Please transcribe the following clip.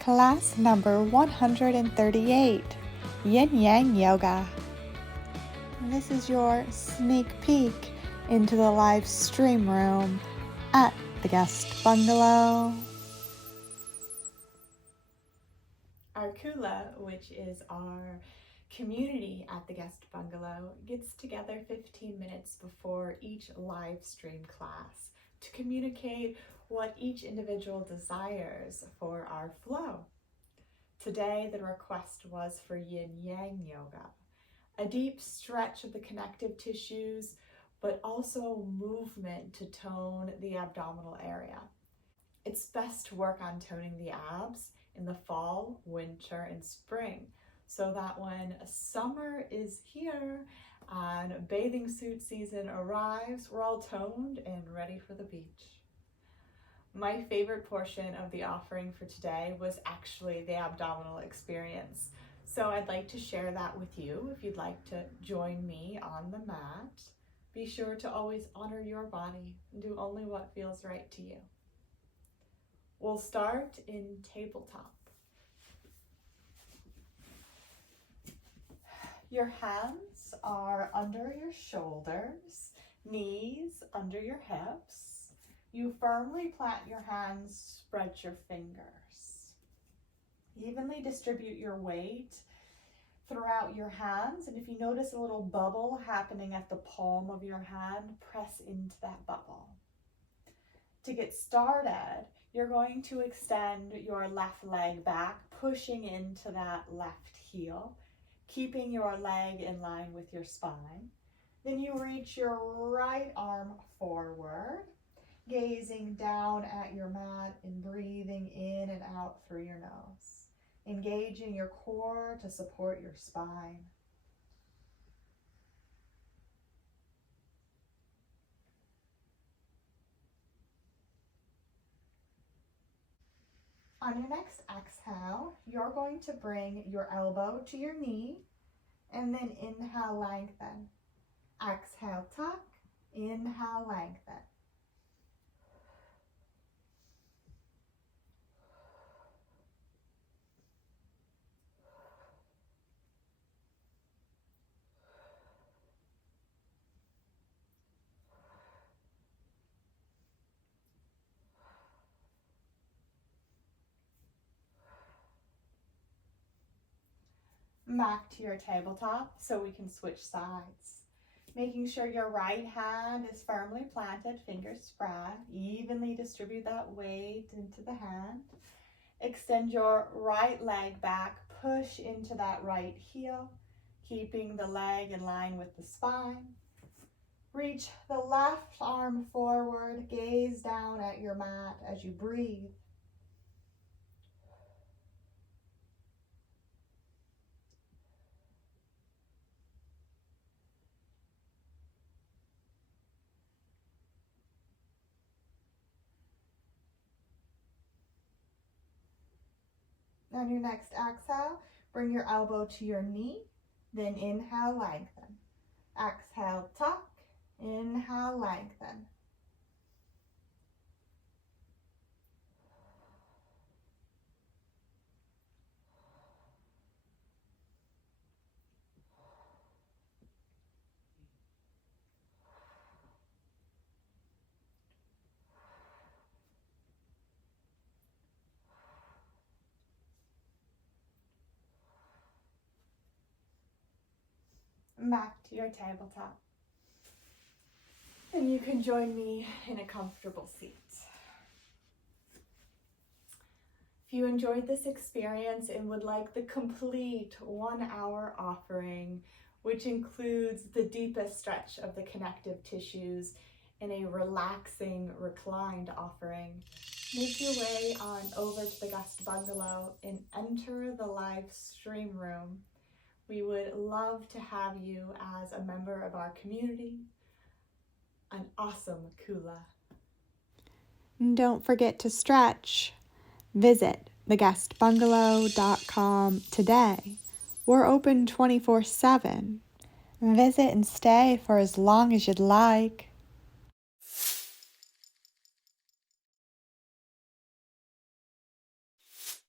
Class number 138, Yin Yang Yoga. This is your sneak peek into the live stream room at the guest bungalow. Our Kula, which is our community at the guest bungalow, gets together 15 minutes before each live stream class to communicate what each individual desires for our flow. Today, the request was for Yin Yang Yoga, a deep stretch of the connective tissues, but also movement to tone the abdominal area. It's best to work on toning the abs in the fall, winter, and spring, so that when summer is here and bathing suit season arrives, we're all toned and ready for the beach. My favorite portion of the offering for today was actually the abdominal experience. So I'd like to share that with you. If you'd like to join me on the mat, be sure to always honor your body and do only what feels right to you. We'll start in tabletop. Your hands are under your shoulders, knees under your hips. You firmly plant your hands, spread your fingers. Evenly distribute your weight throughout your hands, and if you notice a little bubble happening at the palm of your hand, press into that bubble. To get started, you're going to extend your left leg back, pushing into that left heel, keeping your leg in line with your spine. Then you reach your right arm forward, gazing down at your mat and breathing in and out through your nose, engaging your core to support your spine. On your next exhale, you're going to bring your elbow to your knee and then inhale, lengthen. Exhale, tuck, inhale, lengthen. Back to your tabletop so we can switch sides. Making sure your right hand is firmly planted, fingers spread. Evenly distribute that weight into the hand. Extend your right leg back, push into that right heel, keeping the leg in line with the spine. Reach the left arm forward, gaze down at your mat as you breathe. On your next exhale, bring your elbow to your knee, then inhale, lengthen. Exhale, tuck, inhale, lengthen. Back to your tabletop. And you can join me in a comfortable seat. If you enjoyed this experience and would like the complete 1 hour offering, which includes the deepest stretch of the connective tissues in a relaxing reclined offering, make your way on over to the guest bungalow and enter the live stream room. We would love to have you as a member of our community. An awesome Kula. Don't forget to stretch. Visit theguestbungalow.com today. We're open 24/7. Visit and stay for as long as you'd like.